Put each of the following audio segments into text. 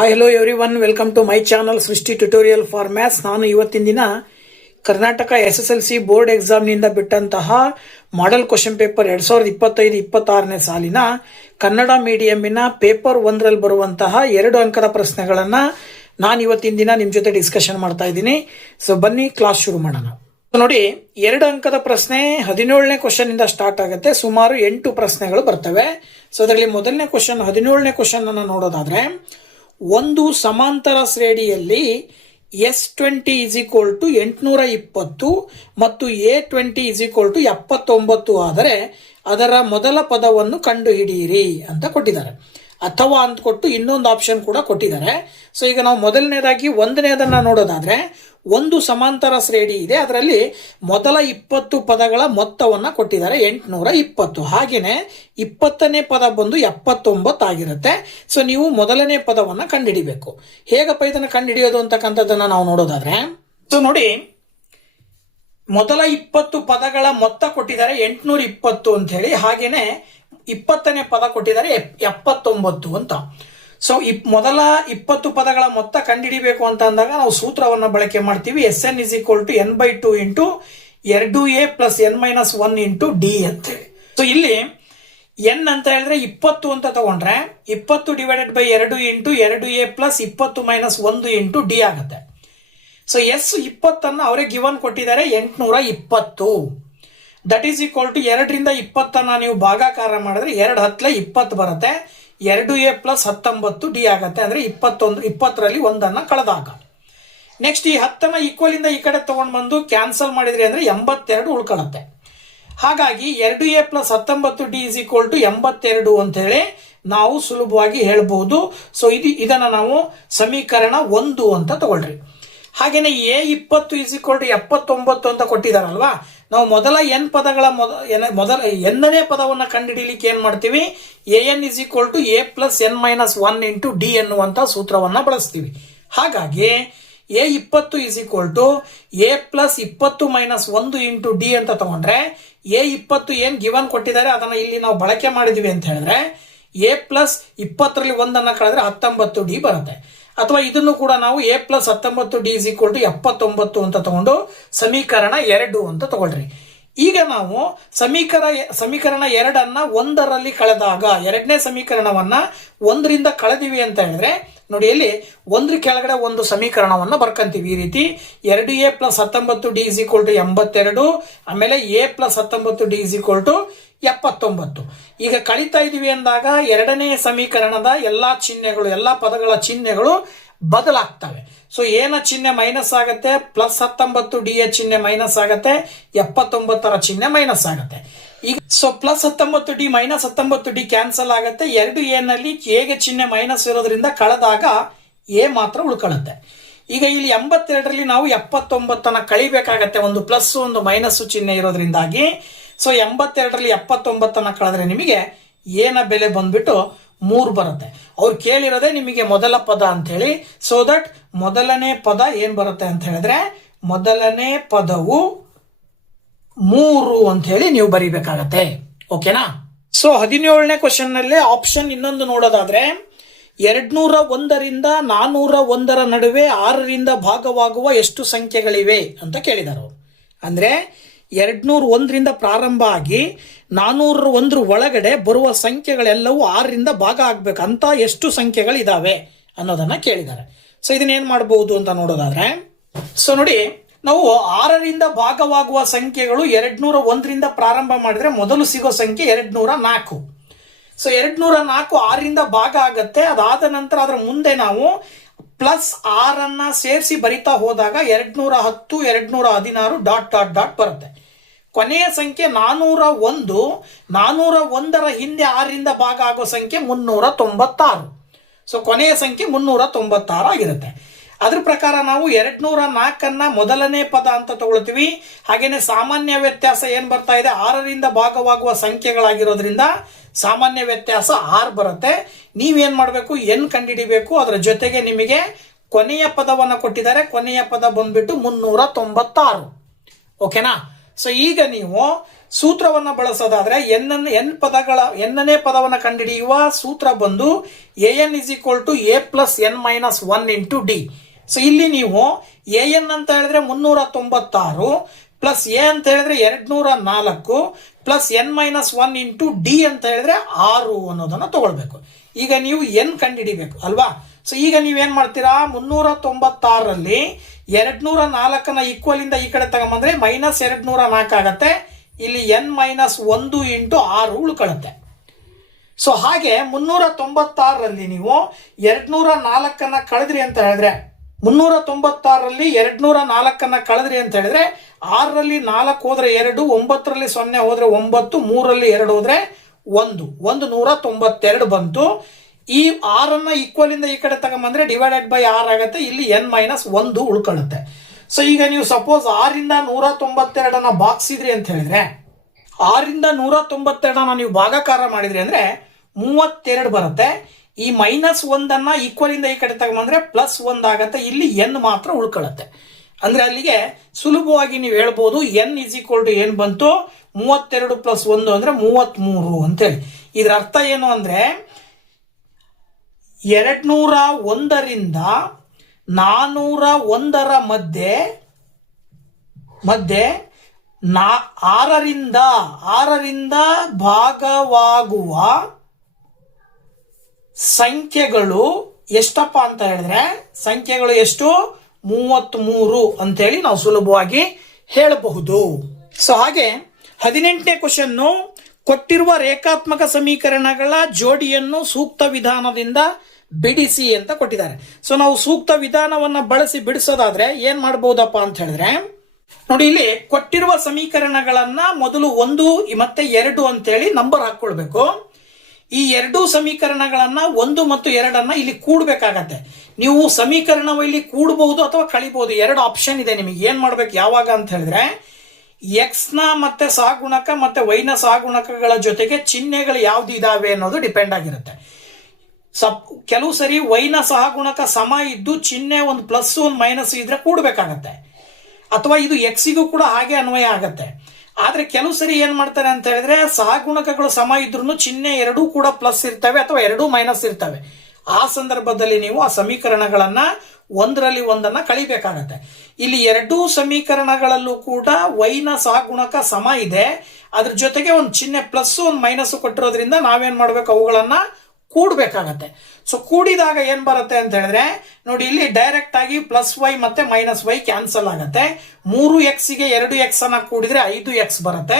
Hi hello everyone, welcome to my channel Srishti tutorial for maths. ನಾನು ಇವತ್ತಿನ ದಿನ Karnataka SSLC board ಎಕ್ಸಾಮ್ನಿಂದ ಬಿಟ್ಟಂತಹ ಮಾಡೆಲ್ ಕ್ವಶನ್ ಪೇಪರ್ 2025-26ನೇ ಸಾಲಿನ ಕನ್ನಡ ಮೀಡಿಯಂನ ಪೇಪರ್ 1ರಲ್ಲಿ ಬರುವಂತಹ 2 ಅಂಕದ ಪ್ರಶ್ನೆಗಳನ್ನು ನಾನು ಇವತ್ತಿನ ದಿನ ನಿಮ್ಮ ಜೊತೆ ಡಿಸ್ಕಷನ್ ಮಾಡ್ತಾ ಇದ್ದೀನಿ. ಸೊ ಬನ್ನಿ ಕ್ಲಾಸ್ ಶುರು ಮಾಡೋಣ. ನೋಡಿ, 2 ಅಂಕದ ಪ್ರಶ್ನೆ 17ನೇ ಕ್ವಶನ್ ಇಂದ ಸ್ಟಾರ್ಟ್ ಆಗುತ್ತೆ. ಸುಮಾರು 8 ಪ್ರಶ್ನೆಗಳು ಬರ್ತವೆ. ಸೊ ಅದರಲ್ಲಿ ಮೊದಲನೇ ಕ್ವಶನ್ 17ನೇ ಕ್ವಶನ್ ಅನ್ನು ನೋಡೋದಾದ್ರೆ, ಒಂದು ಸಮಾಂತರ ಶ್ರೇಣಿಯಲ್ಲಿ S20 820 ಮತ್ತು A20 79 ಆದರೆ ಅದರ ಮೊದಲ ಪದವನ್ನು ಕಂಡುಹಿಡಿಯಿರಿ ಅಂತ ಕೊಟ್ಟಿದ್ದಾರೆ. ಅಥವಾ ಅಂತ ಕೊಟ್ಟು ಇನ್ನೊಂದು ಆಪ್ಷನ್ ಕೂಡ ಕೊಟ್ಟಿದ್ದಾರೆ. ಸೊ ಈಗ ನಾವು ಮೊದಲನೇದಾಗಿ ಒಂದನೇದನ್ನ ನೋಡೋದಾದ್ರೆ, ಒಂದು ಸಮಾಂತರ ಶ್ರೇಣಿ ಇದೆ, ಅದರಲ್ಲಿ ಮೊದಲ 20 ಪದಗಳ ಮೊತ್ತವನ್ನ ಕೊಟ್ಟಿದ್ದಾರೆ 820. ಹಾಗೇನೆ 20ನೇ ಪದ ಬಂದು 79 ಆಗಿರುತ್ತೆ. ಸೊ ನೀವು ಮೊದಲನೇ ಪದವನ್ನ ಕಂಡುಹಿಡಿಬೇಕು. ಹೇಗಪ್ಪ ಇದನ್ನ ಕಂಡುಹಿಡಿಯೋದು ಅಂತಕ್ಕಂಥದ್ದನ್ನ ನಾವು ನೋಡೋದಾದ್ರೆ, ಸೊ ನೋಡಿ, ಮೊದಲ 20 ಪದಗಳ ಮೊತ್ತ ಕೊಟ್ಟಿದ್ದಾರೆ 820 ಅಂತ ಹೇಳಿ. ಹಾಗೇನೆ 20ನೇ ಪದ ಕೊಟ್ಟಿದ್ದಾರೆ 79 ಅಂತ. ಸೊ ಮೊದಲ 20 ಪದಗಳ ಮೊತ್ತ ಕಂಡುಹಿಡಿಬೇಕು ಅಂತ ಅಂದಾಗ ನಾವು ಸೂತ್ರವನ್ನು ಬಳಕೆ ಮಾಡ್ತೀವಿ. SN = n/2 into 2a + n-1 into D ಅಂತ ಹೇಳಿ. ಸೊ ಇಲ್ಲಿ n ಅಂತ ಹೇಳಿದ್ರೆ 20 ಅಂತ ತಗೊಂಡ್ರೆ 20 divided by 2 into 2a + 20 - 1 into D ಆಗುತ್ತೆ. ಸೊ S20 ಅವರೇ ಗಿವನ್ ಕೊಟ್ಟಿದ್ದಾರೆ 820. ದಟ್ ಈಸ್ ಈಕ್ವಲ್ ಟು 2ರಿಂದ 20 ನೀವು ಭಾಗಾಕಾರ ಮಾಡಿದ್ರೆ 2 10 20 ಬರುತ್ತೆ. 2a + 19 ಡಿ ಆಗುತ್ತೆ. ಅಂದ್ರೆ 20ರಲ್ಲಿ 1 ಕಳೆದಾಗ. ನೆಕ್ಸ್ಟ್ ಈ 10 ಈಕ್ವಲ್ ಇಂದ ಈ ಕಡೆ ತಗೊಂಡ್ ಬಂದು ಕ್ಯಾನ್ಸಲ್ ಮಾಡಿದ್ರಿ ಅಂದ್ರೆ 82 ಉಳ್ಕೊಳ್ಳುತ್ತೆ. ಹಾಗಾಗಿ 2a + 19 ಡಿ = 82 ಅಂತ ಹೇಳಿ ನಾವು ಸುಲಭವಾಗಿ ಹೇಳ್ಬಹುದು. ಸೊ ಇದನ್ನ ನಾವು ಸಮೀಕರಣ 1 ಅಂತ ತಗೊಳ್ರಿ. ಹಾಗೇನೆ A20 = 79 ಅಂತ ಕೊಟ್ಟಿದಾರಲ್ವಾ, ನಾವು ಮೊದಲ n ಪದಗಳ ಮೊದಲ nನೇ ಪದವನ್ನು ಕಂಡುಹಿಡಿಯಲಿಕ್ಕೆ ಏನ್ ಮಾಡ್ತೀವಿ, AN = a + n-1 into D ಎನ್ನುವಂತ ಸೂತ್ರವನ್ನ ಬಳಸ್ತೀವಿ. ಹಾಗಾಗಿ A20 = a + 20 - 1 ಇಂಟು ಡಿ ಅಂತ ತಗೊಂಡ್ರೆ, A20 ಏನ್ ಗಿವನ್ ಕೊಟ್ಟಿದ್ದಾರೆ ಅದನ್ನ ಇಲ್ಲಿ ನಾವು ಬಳಕೆ ಮಾಡಿದ್ವಿ ಅಂತ ಹೇಳಿದ್ರೆ a + 20ರಲ್ಲಿ 1 ಕಳೆದ್ರೆ 19 ಡಿ ಬರುತ್ತೆ. ಅಥವಾ ಇದನ್ನು ಕೂಡ ನಾವು a + 19 ಡಿ = 79 ಅಂತ ತಗೊಂಡು ಸಮೀಕರಣ 2 ಅಂತ ತಗೊಳ್ರಿ. ಈಗ ನಾವು ಸಮೀಕರಣ 2 1ರಲ್ಲಿ ಕಳೆದಾಗ, 2ನೇ ಸಮೀಕರಣವನ್ನ 1ರಿಂದ ಕಳೆದಿವಿ ಅಂತ ಹೇಳಿದ್ರೆ ನೋಡಿ, ಇಲ್ಲಿ 1 ಕೆಳಗಡೆ ಒಂದು ಸಮೀಕರಣವನ್ನ ಬರ್ಕಂತೀವಿ ಈ ರೀತಿ. 2a + 19 ಡಿ = 82, ಆಮೇಲೆ a + 19 ಡಿ = 79. ಈಗ ಕಳಿತಾ ಇದೀವಿ ಅಂದಾಗ 2ನೇ ಸಮೀಕರಣದ ಎಲ್ಲಾ ಚಿಹ್ನೆಗಳು, ಎಲ್ಲಾ ಪದಗಳ ಚಿಹ್ನೆಗಳು ಬದಲಾಗ್ತವೆ. ಸೊ ಏನ ಚಿಹ್ನೆ ಮೈನಸ್ ಆಗುತ್ತೆ, +19 ಡಿ ಯ ಚಿಹ್ನೆ ಮೈನಸ್ ಆಗುತ್ತೆ, 79ರ ಚಿಹ್ನೆ ಮೈನಸ್ ಆಗುತ್ತೆ. ಈಗ ಸೊ +19 ಡಿ -19 ಡಿ ಕ್ಯಾನ್ಸಲ್ ಆಗುತ್ತೆ. 2a ನಲ್ಲಿ a ಚಿಹ್ನೆ ಮೈನಸ್ ಇರೋದ್ರಿಂದ ಕಳೆದಾಗ a ಮಾತ್ರ ಉಳ್ಕೊಳ್ಳುತ್ತೆ. ಈಗ ಇಲ್ಲಿ 82ರಲ್ಲಿ ನಾವು 79 ಕಳಿಬೇಕಾಗತ್ತೆ, ಒಂದು ಪ್ಲಸ್ ಒಂದು ಮೈನಸ್ ಚಿಹ್ನೆ ಇರೋದ್ರಿಂದಾಗಿ. ಸೊ 82ರಲ್ಲಿ 79 ಕಳೆದ್ರೆ ನಿಮಗೆ ಏನ ಬೆಲೆ ಬಂದ್ಬಿಟ್ಟು 3 ಬರುತ್ತೆ. ಅವ್ರು ಕೇಳಿರೋದೇ ನಿಮಗೆ ಮೊದಲ ಪದ ಅಂತ ಹೇಳಿ. ಸೊ ದಟ್ ಮೊದಲನೇ ಪದ ಏನ್ ಬರುತ್ತೆ ಅಂತ ಹೇಳಿದ್ರೆ, ಮೊದಲನೇ ಪದವು 3 ಅಂತ ಹೇಳಿ ನೀವು ಬರಿಬೇಕಾಗತ್ತೆ. ಓಕೆನಾ? ಸೊ 17ನೇ ಕ್ವಶನ್ ನಲ್ಲಿ ಆಪ್ಷನ್ ಇನ್ನೊಂದು ನೋಡೋದಾದ್ರೆ, 201ರಿಂದ 401ರ ನಡುವೆ 6ರಿಂದ ಭಾಗವಾಗುವ ಎಷ್ಟು ಸಂಖ್ಯೆಗಳಿವೆ ಅಂತ ಕೇಳಿದರು. ಅಂದ್ರೆ 201ರಿಂದ ಪ್ರಾರಂಭ ಆಗಿ 401 ಒಳಗಡೆ ಬರುವ ಸಂಖ್ಯೆಗಳೆಲ್ಲವೂ 6ರಿಂದ ಭಾಗ ಆಗ್ಬೇಕು ಅಂತ ಎಷ್ಟು ಸಂಖ್ಯೆಗಳಿದಾವೆ ಅನ್ನೋದನ್ನ ಕೇಳಿದ್ದಾರೆ. ಸೊ ಇದನ್ನ ಏನ್ ಮಾಡಬಹುದು ಅಂತ ನೋಡೋದಾದ್ರೆ, ಸೊ ನೋಡಿ, ನಾವು 6ರಿಂದ ಭಾಗವಾಗುವ ಸಂಖ್ಯೆಗಳು 201ರಿಂದ ಪ್ರಾರಂಭ ಮಾಡಿದ್ರೆ ಮೊದಲು ಸಿಗೋ ಸಂಖ್ಯೆ 204. ಸೊ 204 6ರಿಂದ ಭಾಗ ಆಗತ್ತೆ. ಅದಾದ ನಂತರ ಅದರ ಮುಂದೆ ನಾವು +6 ಸೇರಿಸಿ ಬರಿತಾ ಹೋದಾಗ 210, 216 ... ಬರುತ್ತೆ. ಕೊನೆಯ ಸಂಖ್ಯೆ 401. 401ರ ಹಿಂದೆ 6ರಿಂದ ಭಾಗ ಆಗೋ ಸಂಖ್ಯೆ 396. ಸೊ ಕೊನೆಯ ಸಂಖ್ಯೆ 396 ಆಗಿರುತ್ತೆ. ಅದ್ರ ಪ್ರಕಾರ ನಾವು 204 ಮೊದಲನೇ ಪದ ಅಂತ ತಗೊಳ್ತೀವಿ. ಹಾಗೇನೆ ಸಾಮಾನ್ಯ ವ್ಯತ್ಯಾಸ ಏನ್ ಬರ್ತಾ ಇದೆ, 6ರಿಂದ ಭಾಗವಾಗುವ ಸಂಖ್ಯೆಗಳಾಗಿರೋದ್ರಿಂದ ಸಾಮಾನ್ಯ ವ್ಯತ್ಯಾಸ 6 ಬರುತ್ತೆ. ನೀವೇನ್ ಮಾಡಬೇಕು, n ಕಂಡುಹಿಡಿಬೇಕು. ಅದರ ಜೊತೆಗೆ ನಿಮಗೆ ಕೊನೆಯ ಪದವನ್ನು ಕೊಟ್ಟಿದ್ದಾರೆ. ಕೊನೆಯ ಪದ ಬಂದ್ಬಿಟ್ಟು 396. ಓಕೆನಾ? ಸೊ ಈಗ ನೀವು ಸೂತ್ರವನ್ನು ಬಳಸೋದಾದ್ರೆ ಎನ್ನನೇ ಪದವನ್ನು ಕಂಡುಹಿಡಿಯುವ ಸೂತ್ರ ಬಂದು an = a+n-1 × d. ಸೊ ಇಲ್ಲಿ ನೀವು an ಅಂತ ಹೇಳಿದ್ರೆ 396 ಪ್ಲಸ್ ಎ ಅಂತ ಹೇಳಿದ್ರೆ 204 ಪ್ಲಸ್ n-1 × d ಅಂತ ಹೇಳಿದ್ರೆ 6 ಅನ್ನೋದನ್ನ ತಗೊಳ್ಬೇಕು. ಈಗ ನೀವು n ಕಂಡುಹಿಡಿಬೇಕು ಅಲ್ವಾ. ಸೊ ಈಗ ನೀವೇನ್ ಮಾಡ್ತೀರಾ, 396ರಲ್ಲಿ 204ನ ಈಕ್ವಲ್ ಇಂದ ಈ ಕಡೆ ತಗೊಂಬಂದ್ರೆ -204 ಆಗತ್ತೆ. ಇಲ್ಲಿ n-1 × 6 ಉಳ್ಕೊಳ್ಳುತ್ತೆ. ಸೊ ಹಾಗೆ 396ರಲ್ಲಿ ನೀವು 204ನ್ನ ಕಳೆದ್ರಿ ಅಂತ ಹೇಳಿದ್ರೆ 396ರಲ್ಲಿ 204ನ್ನ ಕಳೆದ್ರಿ ಅಂತ ಹೇಳಿದ್ರೆ 6ರಲ್ಲಿ 4 ಹೋದ್ರೆ 2, 9ರಲ್ಲಿ 0 ಹೋದ್ರೆ 9, 3ರಲ್ಲಿ 2 ಹೋದ್ರೆ 1, 192 ಬಂತು. ಈ 6ಅನ್ನ ಈಕ್ವಲ್ ಇಂದ ಈ ಕಡೆ ತಗೊಂಬಂದ್ರೆ /6 ಆಗುತ್ತೆ. ಇಲ್ಲಿ n-1 ಉಳ್ಕೊಳ್ಳುತ್ತೆ. ಸೊ ಈಗ ನೀವು ಸಪೋಸ್ 6ರಿಂದ 192ನ ಬಾಗಿಸಿದ್ರಿ ಅಂತ ಹೇಳಿದ್ರೆ 6ರಿಂದ 192ನ ನೀವು ಭಾಗಾಕಾರ ಮಾಡಿದ್ರಿ ಅಂದ್ರೆ 32 ಬರುತ್ತೆ. ಈ -1 ಈಕ್ವಲ್ ಇಂದ ಈ ಕಡೆ ತಗೊಂಬಂದ್ರೆ +1 ಆಗತ್ತೆ. ಇಲ್ಲಿ n ಮಾತ್ರ ಉಳ್ಕೊಳ್ಳುತ್ತೆ. ಅಂದ್ರೆ ಅಲ್ಲಿಗೆ ಸುಲಭವಾಗಿ ನೀವು ಹೇಳ್ಬೋದು n ಏನು ಬಂತು, 32 + 1 ಅಂದ್ರೆ 33 ಅಂತೇಳಿ. ಇದ್ರ ಅರ್ಥ ಏನು ಅಂದ್ರೆ 201ರಿಂದ 401ರ ಮಧ್ಯೆ 6ರಿಂದ ಭಾಗವಾಗುವ ಸಂಖ್ಯೆಗಳು ಎಷ್ಟಪ್ಪ ಅಂತ ಹೇಳಿದ್ರೆ ಸಂಖ್ಯೆಗಳು ಎಷ್ಟು, 33 ಅಂತೇಳಿ ನಾವು ಸುಲಭವಾಗಿ ಹೇಳಬಹುದು. ಸೊ ಹಾಗೆ 18ನೇ ಕ್ವಶನ್, ಕೊಟ್ಟಿರುವ ರೇಖಾತ್ಮಕ ಸಮೀಕರಣಗಳ ಜೋಡಿಯನ್ನು ಸೂಕ್ತ ವಿಧಾನದಿಂದ ಬಿಡಿಸಿ ಅಂತ ಕೊಟ್ಟಿದ್ದಾರೆ. ಸೊ ನಾವು ಸೂಕ್ತ ವಿಧಾನವನ್ನ ಬಳಸಿ ಬಿಡಿಸೋದಾದ್ರೆ ಏನ್ ಮಾಡಬಹುದಪ್ಪ ಅಂತ ಹೇಳಿದ್ರೆ, ನೋಡಿ ಇಲ್ಲಿ ಕೊಟ್ಟಿರುವ ಸಮೀಕರಣಗಳನ್ನ ಮೊದಲು 1 ಮತ್ತೆ 2 ಅಂತೇಳಿ ನಂಬರ್ ಹಾಕೊಳ್ಬೇಕು. ಈ 2 ಸಮೀಕರಣಗಳನ್ನ 1 ಮತ್ತು 2 ಇಲ್ಲಿ ಕೂಡಬೇಕಾಗತ್ತೆ. ನೀವು ಸಮೀಕರಣವು ಇಲ್ಲಿ ಕೂಡಬಹುದು ಅಥವಾ ಕಳಿಬಹುದು, 2 ಆಪ್ಷನ್ ಇದೆ ನಿಮಗೆ. ಏನ್ ಮಾಡ್ಬೇಕು ಯಾವಾಗ ಅಂತ ಹೇಳಿದ್ರೆ, ಎಕ್ಸ್ ನ ಮತ್ತೆ ಸಹಗುಣಕ ಮತ್ತೆ ವೈ ನ ಸಹಗುಣಕಗಳ ಜೊತೆಗೆ ಚಿಹ್ನೆಗಳು ಯಾವ್ದು ಇದಾವೆ ಅನ್ನೋದು ಡಿಪೆಂಡ್ ಆಗಿರುತ್ತೆ. ಕೆಲವು ಸರಿ ವೈ ನ ಸಹಗುಣಕ ಸಮ ಇದ್ದು ಚಿಹ್ನೆ ಒಂದು ಪ್ಲಸ್ ಒಂದು ಮೈನಸ್ ಇದ್ರೆ ಕೂಡಬೇಕಾಗತ್ತೆ, ಅಥವಾ ಇದು ಎಕ್ಸಿಗೂ ಕೂಡ ಹಾಗೆ ಅನ್ವಯ ಆಗತ್ತೆ. ಆದ್ರೆ ಕೆಲವು ಸರಿ ಏನ್ ಮಾಡ್ತಾರೆ ಅಂತ ಹೇಳಿದ್ರೆ, ಸಹಗುಣಕಗಳು ಸಮ ಇದ್ರೂ ಚಿಹ್ನೆ ಎರಡೂ ಕೂಡ ಪ್ಲಸ್ ಇರ್ತವೆ ಅಥವಾ ಎರಡೂ ಮೈನಸ್ ಇರ್ತವೆ. ಆ ಸಂದರ್ಭದಲ್ಲಿ ನೀವು ಆ ಸಮೀಕರಣಗಳನ್ನ ಒಂದರಲ್ಲಿ ಒಂದನ್ನ ಕಳಿಬೇಕಾಗತ್ತೆ. ಇಲ್ಲಿ 2 ಸಮೀಕರಣಗಳಲ್ಲೂ ಕೂಡ ವೈ ನ ಸಹಗುಣಕ ಸಮ ಇದೆ, ಅದ್ರ ಜೊತೆಗೆ ಒಂದು ಚಿಹ್ನೆ ಪ್ಲಸ್ ಒಂದು ಮೈನಸ್ ಕೊಟ್ಟಿರೋದ್ರಿಂದ ನಾವೇನ್ ಮಾಡ್ಬೇಕು, ಅವುಗಳನ್ನ ಕೂಡಬೇಕಾಗತ್ತೆ. ಸೊ ಕೂಡಿದಾಗ ಏನ್ ಬರುತ್ತೆ ಅಂತ ಹೇಳಿದ್ರೆ, ನೋಡಿ ಇಲ್ಲಿ ಡೈರೆಕ್ಟ್ ಆಗಿ +y ಮತ್ತೆ -y ಕ್ಯಾನ್ಸಲ್ ಆಗುತ್ತೆ. 3x ಗೆ 2x ಅನ್ನ ಕೂಡಿದ್ರೆ 5x ಬರುತ್ತೆ.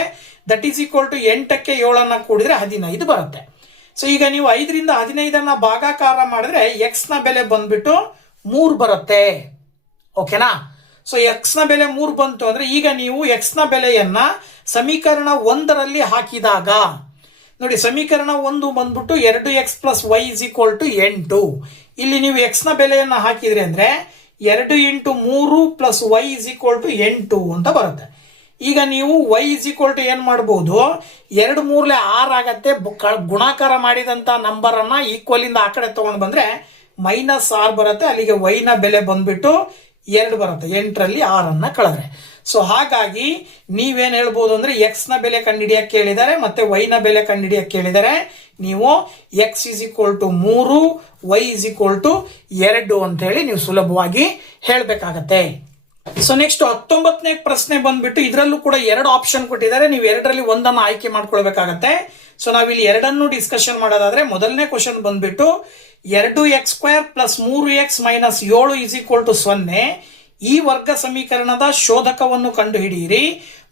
ದಟ್ ಈಸ್ ಈಕ್ವಲ್ ಟು 8ಕ್ಕೆ 7 ಕೂಡಿದ್ರೆ 15 ಬರುತ್ತೆ. ಸೊ ಈಗ ನೀವು 5ರಿಂದ 15 ಭಾಗಾಕಾರ ಮಾಡಿದ್ರೆ x ನ ಬೆಲೆ ಬಂದ್ಬಿಟ್ಟು 3 ಬರುತ್ತೆ. ಓಕೆನಾ. ಸೊ x ನ ಬೆಲೆ 3 ಬಂತು ಅಂದ್ರೆ ಈಗ ನೀವು x ನ ಬೆಲೆಯನ್ನ ಸಮೀಕರಣ 1ರಲ್ಲಿ ಹಾಕಿದಾಗ ನೋಡಿ, ಸಮೀಕರಣ 1 ಬಂದ್ಬಿಟ್ಟು 2x + y = 8. ಇಲ್ಲಿ ನೀವು x ನ ಬೆಲೆಯನ್ನ ಹಾಕಿದ್ರಿ ಅಂದ್ರೆ 2 × 3 + y = 8 ಅಂತ ಬರುತ್ತೆ. ಈಗ ನೀವು y ಏನ್ ಮಾಡಬಹುದು, 2 3 6 ಆಗತ್ತೆ. ಗುಣಾಕಾರ ಮಾಡಿದಂತ ನಂಬರ್ ಅನ್ನ ಈಕ್ವಲ್ ಇಂದ ಆ ಕಡೆ ತಗೊಂಡ್ ಬಂದ್ರೆ -6 ಬರುತ್ತೆ. ಅಲ್ಲಿಗೆ y ನ ಬೆಲೆ ಬಂದ್ಬಿಟ್ಟು 2 ಬರುತ್ತೆ. 8ರಲ್ಲಿ 6 ಕಳೆದ್ರೆ. ಸೊ ಹಾಗಾಗಿ ನೀವೇನ್ ಹೇಳ್ಬೋದು ಅಂದ್ರೆ x ನ ಬೆಲೆ ಕಂಡುಹಿಡಿಯಕ್ಕೆ ಕೇಳಿದ್ದಾರೆ ಮತ್ತೆ y ನ ಬೆಲೆ ಕಂಡುಹಿಡಿಯಕ್ಕೆ ಕೇಳಿದ್ದಾರೆ. ನೀವು x = 3 y = 2 ಅಂತ ಹೇಳಿ ನೀವು ಸುಲಭವಾಗಿ ಹೇಳ್ಬೇಕಾಗತ್ತೆ. ಸೊ ನೆಕ್ಸ್ಟ್ 19ನೇ ಪ್ರಶ್ನೆ ಬಂದ್ಬಿಟ್ಟು ಇದರಲ್ಲೂ ಕೂಡ 2 ಆಪ್ಷನ್ ಕೊಟ್ಟಿದ್ದಾರೆ. ನೀವು 2ರಲ್ಲಿ ಒಂದನ್ನು ಆಯ್ಕೆ ಮಾಡ್ಕೊಳ್ಬೇಕಾಗತ್ತೆ. ಸೊ ನಾವಿಲ್ಲಿ 2 ಡಿಸ್ಕಷನ್ ಮಾಡೋದಾದ್ರೆ ಮೊದಲನೇ ಕ್ವಶನ್ ಬಂದ್ಬಿಟ್ಟು 2x² + 3x - 7 = 0 ಈ ವರ್ಗ ಸಮೀಕರಣದ ಶೋಧಕವನ್ನು ಕಂಡುಹಿಡಿಯಿರಿ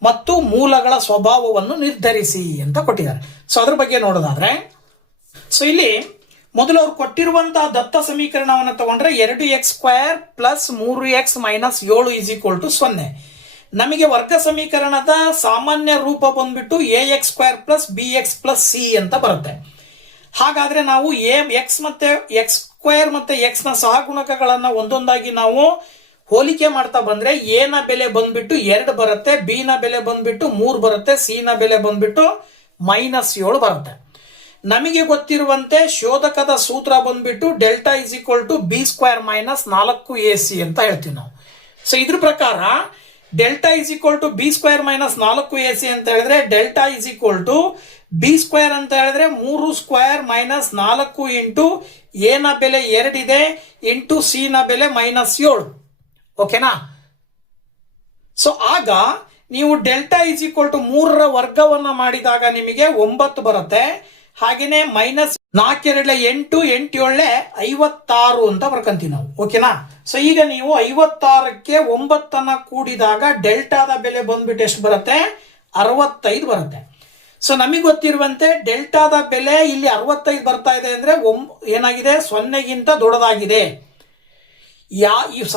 ಮತ್ತು ಮೂಲಗಳ ಸ್ವಭಾವವನ್ನು ನಿರ್ಧರಿಸಿ ಅಂತ ಕೊಟ್ಟಿದ್ದಾರೆ. ಸೊ ಅದ್ರ ಬಗ್ಗೆ ನೋಡೋದಾದ್ರೆ, ಸೊ ಇಲ್ಲಿ ಮೊದಲು ಅವ್ರು ಕೊಟ್ಟಿರುವಂತಹ ದತ್ತ ಸಮೀಕರಣವನ್ನು ತಗೊಂಡ್ರೆ 2x² + 3x - 7 = 0. ನಮಗೆ ವರ್ಗ ಸಮೀಕರಣದ ಸಾಮಾನ್ಯ ರೂಪ ಬಂದ್ಬಿಟ್ಟು ax² + bx + c ಅಂತ ಬರುತ್ತೆ. ಹಾಗಾದ್ರೆ ನಾವು x ಮತ್ತೆ x² ಮತ್ತೆ x ನ ಸಹಗುಣಕಗಳನ್ನ ಒಂದೊಂದಾಗಿ ನಾವು ಹೋಲಿಕೆ ಮಾಡ್ತಾ ಬಂದ್ರೆ a ನ ಬೆಲೆ ಬಂದ್ಬಿಟ್ಟು 2 ಬರುತ್ತೆ, b ನ ಬೆಲೆ ಬಂದ್ಬಿಟ್ಟು 3 ಬರುತ್ತೆ, c ನ ಬೆಲೆ ಬಂದ್ಬಿಟ್ಟು -7 ಬರುತ್ತೆ. ನಮಗೆ ಗೊತ್ತಿರುವಂತೆ ಶೋಧಕದ ಸೂತ್ರ ಬಂದ್ಬಿಟ್ಟು ಡೆಲ್ಟಾ = b² - 4ac ಅಂತ ಹೇಳ್ತೀವಿ ನಾವು. ಸೊ ಇದ್ರ ಪ್ರಕಾರ delta is equal to B square minus 4ac ಅಂತ ಹೇಳಿದ್ರೆ delta is equal to B square ಅಂತ ಹೇಳಿದ್ರೆ 3 ಸ್ಕ್ವೇರ್ ಮೈನಸ್ 4 ಇಂಟು ಎ ನ ಬೆಲೆ 2 ಇದೆ ಇಂಟು ಸಿ ನ ಬೆಲೆ -7. ಓಕೆನಾ? ಸೊ ಆಗ ನೀವು ಡೆಲ್ಟಾ ಇಸ್ ಈಕ್ವಲ್ ಟು 3ರ ವರ್ಗವನ್ನ ಮಾಡಿದಾಗ ನಿಮಗೆ 9 ಬರುತ್ತೆ. ಹಾಗೇನೆ -4 2 8 8 7 56 ಅಂತ ಬರ್ಕಂತೀವಿ ನಾವು. ಓಕೆನಾ? ಸೊ ಈಗ ನೀವು 56ಕ್ಕೆ 9 ಕೂಡಿದಾಗ ಡೆಲ್ಟಾದ ಬೆಲೆ ಬಂದ್ಬಿಟ್ಟು ಎಷ್ಟು ಬರುತ್ತೆ? 65 ಬರುತ್ತೆ. ಸೊ ನಮಗೆ ಗೊತ್ತಿರುವಂತೆ ಡೆಲ್ಟಾದ ಬೆಲೆ ಇಲ್ಲಿ 65 ಬರ್ತಾ ಇದೆ ಅಂದ್ರೆ ಏನಾಗಿದೆ? 0ಗಿಂತ ದೊಡ್ಡದಾಗಿದೆ.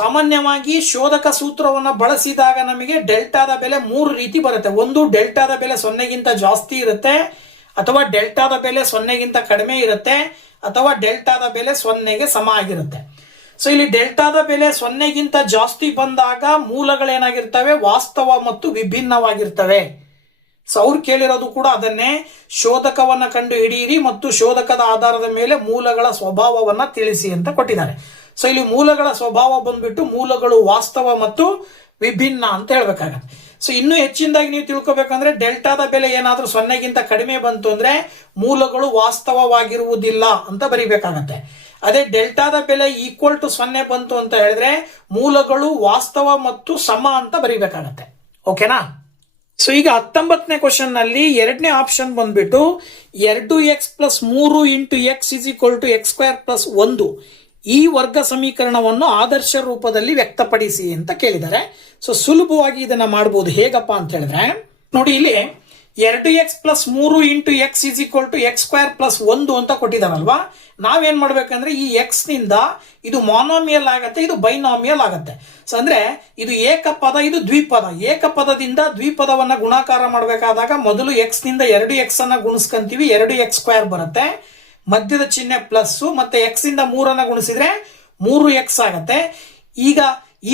ಸಾಮಾನ್ಯವಾಗಿ ಶೋಧಕ ಸೂತ್ರವನ್ನು ಬಳಸಿದಾಗ ನಮಗೆ ಡೆಲ್ಟಾದ ಬೆಲೆ 3 ರೀತಿ ಬರುತ್ತೆ. ಒಂದು, ಡೆಲ್ಟಾದ ಬೆಲೆ 0ಗಿಂತ ಜಾಸ್ತಿ ಇರುತ್ತೆ, ಅಥವಾ ಡೆಲ್ಟಾದ ಬೆಲೆ 0ಗಿಂತ ಕಡಿಮೆ ಇರುತ್ತೆ, ಅಥವಾ ಡೆಲ್ಟಾದ ಬೆಲೆ 0ಗೆ ಸಮ ಆಗಿರುತ್ತೆ. ಸೊ ಇಲ್ಲಿ ಡೆಲ್ಟಾದ ಬೆಲೆ 0ಗಿಂತ ಜಾಸ್ತಿ ಬಂದಾಗ ಮೂಲಗಳೇನಾಗಿರ್ತವೆ? ವಾಸ್ತವ ಮತ್ತು ವಿಭಿನ್ನವಾಗಿರ್ತವೆ. ಸೊ ಅವ್ರು ಕೇಳಿರೋದು ಕೂಡ ಅದನ್ನೇ, ಶೋಧಕವನ್ನ ಕಂಡು ಹಿಡಿಯಿರಿ ಮತ್ತು ಶೋಧಕದ ಆಧಾರದ ಮೇಲೆ ಮೂಲಗಳ ಸ್ವಭಾವವನ್ನ ತಿಳಿಸಿ ಅಂತ ಕೊಟ್ಟಿದ್ದಾರೆ. ಸೊ ಇಲ್ಲಿ ಮೂಲಗಳ ಸ್ವಭಾವ ಬಂದ್ಬಿಟ್ಟು ಮೂಲಗಳು ವಾಸ್ತವ ಮತ್ತು ವಿಭಿನ್ನ ಅಂತ ಹೇಳ್ಬೇಕಾಗತ್ತೆ. ಸೊ ಇನ್ನೂ ಹೆಚ್ಚಿನದಾಗಿ ನೀವು ತಿಳ್ಕೊಬೇಕಂದ್ರೆ ಡೆಲ್ಟಾದ ಬೆಲೆ ಏನಾದ್ರೂ 0ಗಿಂತ ಕಡಿಮೆ ಬಂತು ಅಂದ್ರೆ ಮೂಲಗಳು ವಾಸ್ತವವಾಗಿರುವುದಿಲ್ಲ ಅಂತ ಬರಿಬೇಕಾಗತ್ತೆ. ಅದೇ ಡೆಲ್ಟಾದ ಬೆಲೆ ಈಕ್ವಲ್ ಟು 0 ಬಂತು ಅಂತ ಹೇಳಿದ್ರೆ ಮೂಲಗಳು ವಾಸ್ತವ ಮತ್ತು ಸಮ ಅಂತ ಬರಿಬೇಕಾಗತ್ತೆ. ಓಕೆನಾ? ಸೊ ಈಗ 19ನೇ ಕ್ವಶನ್ ನಲ್ಲಿ 2ನೇ ಆಪ್ಷನ್ ಬಂದ್ಬಿಟ್ಟು 2x + 3 into x is equal to x square plus 1 ಈ ವರ್ಗ ಸಮೀಕರಣವನ್ನು ಆದರ್ಶ ರೂಪದಲ್ಲಿ ವ್ಯಕ್ತಪಡಿಸಿ ಅಂತ ಕೇಳಿದ್ದಾರೆ. ಸೊ ಸುಲಭವಾಗಿ ಇದನ್ನ ಮಾಡಬಹುದು. ಹೇಗಪ್ಪ ಅಂತ ಹೇಳಿದ್ರೆ ನೋಡಿ, ಇಲ್ಲಿ 2x + 3 into x is equal to x square plus 1 ಅಂತ ಕೊಟ್ಟಿದಾರಲ್ವಾ. ನಾವೇನ್ ಮಾಡ್ಬೇಕಂದ್ರೆ ಈ x ನಿಂದ ಇದು ಮಾನೋಮಿಯಲ್ ಆಗತ್ತೆ, ಇದು ಬೈನಾಮಿಯಲ್ ಆಗತ್ತೆ. ಸೊ ಅಂದ್ರೆ ಇದು ಏಕಪದ, ಇದು ದ್ವಿಪದ. ಏಕಪದದಿಂದ ದ್ವಿಪದವನ್ನ ಗುಣಾಕಾರ ಮಾಡಬೇಕಾದಾಗ ಮೊದಲು x ನಿಂದ 2x ಅನ್ನ ಗುಣಿಸ್ಕೊಂತೀವಿ, 2x ಸ್ಕ್ವೇರ್ ಬರುತ್ತೆ. ಮಧ್ಯದ ಚಿಹ್ನೆ ಪ್ಲಸ್, ಮತ್ತೆ x ಇಂದ 3 ಗುಣಿಸಿದ್ರೆ 3x ಆಗತ್ತೆ. ಈಗ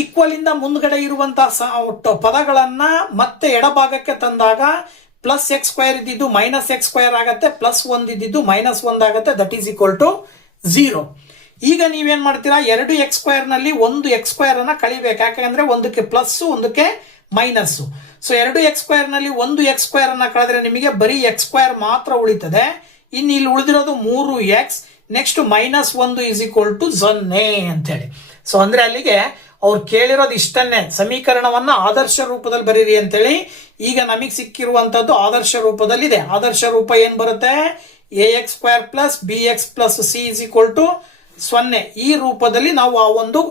ಈಕ್ವಲ್ ಇಂದ ಮುಂದ್ಗಡೆ ಇರುವಂತಹ ಪದಗಳನ್ನ ಮತ್ತೆ ಎಡಭಾಗಕ್ಕೆ ತಂದಾಗ ಪ್ಲಸ್ ಎಕ್ಸ್ ಸ್ಕ್ವೇರ್ ಇದ್ದಿದ್ದು -x ಸ್ಕ್ವೇರ್ ಆಗತ್ತೆ, +1 ಇದ್ದಿದ್ದು -1 ಆಗತ್ತೆ. That is equal to 0. ಈಗ ನೀವೇನ್ ಮಾಡ್ತೀರಾ? 2x ಸ್ಕ್ವೇರ್ ನಲ್ಲಿ 1x ಸ್ಕ್ವೇರ್ ಅನ್ನ ಕಳಿಬೇಕು. ಯಾಕಂದ್ರೆ ಒಂದಕ್ಕೆ ಪ್ಲಸ್, ಒಂದಕ್ಕೆ ಮೈನಸ್. ಸೊ 2x ಸ್ಕ್ವೇರ್ ನಲ್ಲಿ 1x ಸ್ಕ್ವೇರ್ ಅನ್ನ ಕಳೆದ್ರೆ ನಿಮಗೆ ಬರೀ x ಸ್ಕ್ವೇರ್ ಮಾತ್ರ ಉಳಿತದೆ. ಇನ್ನು ಇಲ್ಲಿ ಉಳಿದಿರೋದು 3x. Next -1 is equal to 0 ಅಂತ ಹೇಳಿ. ಸೊ ಅಂದ್ರೆ ಅಲ್ಲಿಗೆ ಅವ್ರು ಕೇಳಿರೋದು ಇಷ್ಟನ್ನೇ, ಸಮೀಕರಣವನ್ನ ಆದರ್ಶ ರೂಪದಲ್ಲಿ ಬರೀರಿ ಅಂತೇಳಿ. ಈಗ ನಮಗೆ ಸಿಕ್ಕಿರುವಂತದ್ದು ಆದರ್ಶ ರೂಪದಲ್ಲಿದೆ. ಆದರ್ಶ ರೂಪ ಏನ್ ಬರುತ್ತೆ? ax square plus bx plus c is equal to 0. ಈ ರೂಪದಲ್ಲಿ ನಾವು ಆ ಒಂದು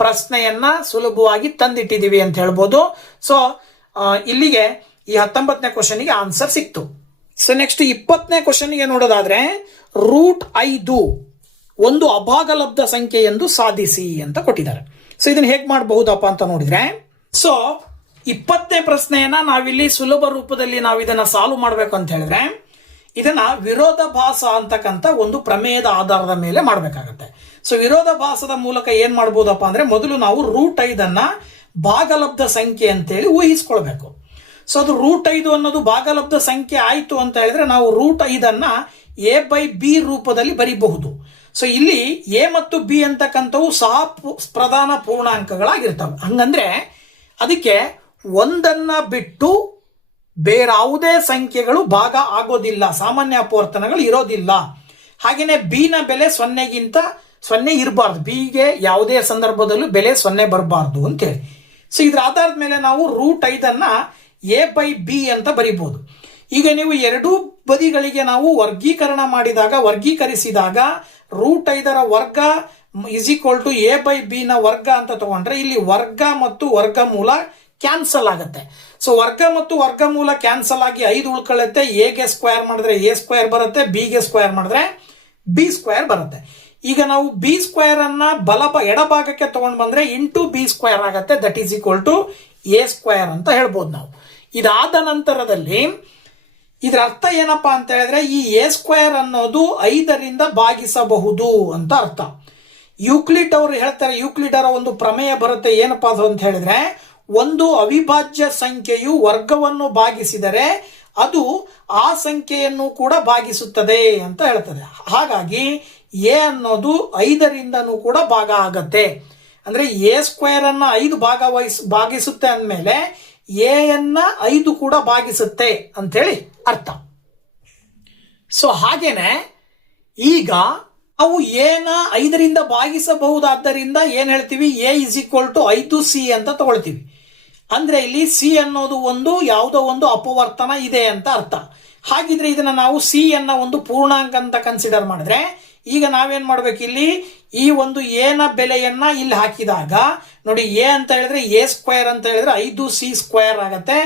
ಪ್ರಶ್ನೆಯನ್ನ ಸುಲಭವಾಗಿ ತಂದಿಟ್ಟಿದೀವಿ ಅಂತ ಹೇಳ್ಬೋದು. ಸೊ ಇಲ್ಲಿಗೆ ಈ 19ನೇ ಕ್ವಶನ್ಗೆ ಆನ್ಸರ್ ಸಿಕ್ತು. ಸೊ ನೆಕ್ಸ್ಟ್ 20ನೇ ಕ್ವಶನ್ಗೆ ನೋಡೋದಾದ್ರೆ √5 ಒಂದು ಅಭಾಗಲಬ್ಧ ಸಂಖ್ಯೆ ಎಂದು ಸಾಧಿಸಿ ಅಂತ ಕೊಟ್ಟಿದ್ದಾರೆ. ಸೊ ಇದನ್ನ ಹೇಗೆ ಮಾಡಬಹುದಪ್ಪ ಅಂತ ನೋಡಿದ್ರೆ, ಸೊ 20ನೇ ಪ್ರಶ್ನೆಯನ್ನ ನಾವಿಲ್ಲಿ ಸುಲಭ ರೂಪದಲ್ಲಿ ನಾವು ಇದನ್ನ ಸಾಲ್ವ್ ಮಾಡ್ಬೇಕು ಅಂತ ಹೇಳಿದ್ರೆ ಇದನ್ನ ವಿರೋಧಾಭಾಸ ಅಂತಕ್ಕಂಥ ಒಂದು ಪ್ರಮೇಯದ ಆಧಾರದ ಮೇಲೆ ಮಾಡಬೇಕಾಗತ್ತೆ. ಸೊ ವಿರೋಧಾಭಾಸದ ಮೂಲಕ ಏನ್ ಮಾಡಬಹುದಪ್ಪ ಅಂದ್ರೆ ಮೊದಲು ನಾವು √5 ಭಾಗಲಬ್ಧ ಸಂಖ್ಯೆ ಅಂತೇಳಿ ಊಹಿಸ್ಕೊಳ್ಬೇಕು. ಸೊ ಅದು √5 ಅನ್ನೋದು ಭಾಗಲಬ್ಧ ಸಂಖ್ಯೆ ಆಯ್ತು ಅಂತ ಹೇಳಿದ್ರೆ ನಾವು √5 a/b ರೂಪದಲ್ಲಿ ಬರೀಬಹುದು. ಸೊ ಇಲ್ಲಿ ಎ ಮತ್ತು ಬಿ ಅಂತಕ್ಕಂಥವು ಸಹ ಪ್ರಧಾನ ಪೂರ್ಣಾಂಕಗಳಾಗಿರ್ತವೆ. ಹಂಗಂದ್ರೆ ಅದಕ್ಕೆ 1 ಬಿಟ್ಟು ಬೇರಾವುದೇ ಸಂಖ್ಯೆಗಳು ಭಾಗ ಆಗೋದಿಲ್ಲ, ಸಾಮಾನ್ಯ ಅಪವರ್ತನಗಳು ಇರೋದಿಲ್ಲ. ಹಾಗೇನೆ ಬಿ ನ ಬೆಲೆ 0 ಇರಬಾರ್ದು, ಬಿಗೆ ಯಾವುದೇ ಸಂದರ್ಭದಲ್ಲೂ ಬೆಲೆ 0 ಬರಬಾರ್ದು ಅಂತೇಳಿ. ಸೊ ಇದ್ರ ಆಧಾರದ ಮೇಲೆ ನಾವು √5 a/b ಅಂತ ಬರೀಬಹುದು. ಈಗ ನೀವು ಎರಡೂ ಬದಿಗಳಿಗೆ ನಾವು ವರ್ಗೀಕರಿಸಿದಾಗ √5 ವರ್ಗ ಇಸ್ ಈಕ್ವಲ್ ಟು a/b ನ ವರ್ಗ ಅಂತ ತಗೊಂಡ್ರೆ ಇಲ್ಲಿ ವರ್ಗ ಮತ್ತು ವರ್ಗಮೂಲ ಕ್ಯಾನ್ಸಲ್ ಆಗುತ್ತೆ. ಸೊ ವರ್ಗ ಮತ್ತು ವರ್ಗಮೂಲ ಕ್ಯಾನ್ಸಲ್ ಆಗಿ 5 ಉಳ್ಕೊಳ್ಳುತ್ತೆ. a ಗೆ ಸ್ಕ್ವೇರ್ ಮಾಡಿದ್ರೆ a ಸ್ಕ್ವೇರ್ ಬರುತ್ತೆ, b ಗೆ ಸ್ಕ್ವೇರ್ ಮಾಡಿದ್ರೆ b ಸ್ಕ್ವೇರ್ ಬರುತ್ತೆ. ಈಗ ನಾವು b ಸ್ಕ್ವೇರ್ ಅನ್ನ ಎಡಭಾಗಕ್ಕೆ ತಗೊಂಡ್ ಬಂದ್ರೆ b ಸ್ಕ್ವೇರ್ ಆಗುತ್ತೆ. That is equal to a square ಅಂತ ಹೇಳ್ಬೋದು ನಾವು. ಇದಾದ ನಂತರದಲ್ಲಿ ಇದರ ಅರ್ಥ ಏನಪ್ಪಾ ಅಂತ ಹೇಳಿದ್ರೆ ಈ a ಸ್ಕ್ವೇರ್ ಅನ್ನೋದು 5ರಿಂದ ಭಾಗಿಸಬಹುದು ಅಂತ ಅರ್ಥ. ಯೂಕ್ಲಿಡ್ ಅವರು ಹೇಳ್ತಾರೆ, ಯೂಕ್ಲಿಡ್ ಅವರ ಒಂದು ಪ್ರಮೇಯ ಬರುತ್ತೆ. ಏನಪ್ಪಾ ಅದು ಅಂತ ಹೇಳಿದ್ರೆ ಒಂದು ಅವಿಭಾಜ್ಯ ಸಂಖ್ಯೆಯು ವರ್ಗವನ್ನು ಭಾಗಿಸಿದರೆ ಅದು ಆ ಸಂಖ್ಯೆಯನ್ನು ಕೂಡ ಭಾಗಿಸುತ್ತದೆ ಅಂತ ಹೇಳ್ತದೆ. ಹಾಗಾಗಿ a ಅನ್ನೋದು 5ರಿಂದನೂ ಕೂಡ ಭಾಗ ಆಗತ್ತೆ. ಅಂದ್ರೆ ಎ ಸ್ಕ್ವೇರ್ ಅನ್ನ 5 ಭಾಗಿಸುತ್ತೆ ಅಂದಮೇಲೆ ಎ ಅನ್ನ 5 ಕೂಡ ಭಾಗಿಸುತ್ತೆ ಅಂತೇಳಿ ಅರ್ಥ. ಸೊ ಹಾಗೇನೆ ಈಗ ಅವು ಎನ 5ರಿಂದ ಭಾಗಿಸಬಹುದಾದ್ದರಿಂದ ಏನ್ ಹೇಳ್ತೀವಿ, A is equal to 5c ಅಂತ ತಗೊಳ್ತೀವಿ. ಅಂದ್ರೆ ಇಲ್ಲಿ ಸಿ ಅನ್ನೋದು ಯಾವುದೋ ಒಂದು ಅಪವರ್ತನ ಇದೆ ಅಂತ ಅರ್ಥ. ಹಾಗಿದ್ರೆ ಇದನ್ನ ನಾವು ಸಿ ಅನ್ನ ಒಂದು ಪೂರ್ಣಾಂಕ ಅಂತ ಕನ್ಸಿಡರ್ ಮಾಡಿದ್ರೆ ಈಗ ನಾವೇನ್ ಮಾಡ್ಬೇಕು, ಇಲ್ಲಿ ಈ ಎನ ಬೆಲೆಯನ್ನ ಇಲ್ಲಿ ಹಾಕಿದಾಗ ನೋಡಿ, ಎ ಅಂತ ಹೇಳಿದ್ರೆ ಎ ಸ್ಕ್ವೇರ್ ಅಂತ ಹೇಳಿದ್ರೆ 5c ಸ್ಕ್ವೇರ್ ಆಗತ್ತೆ.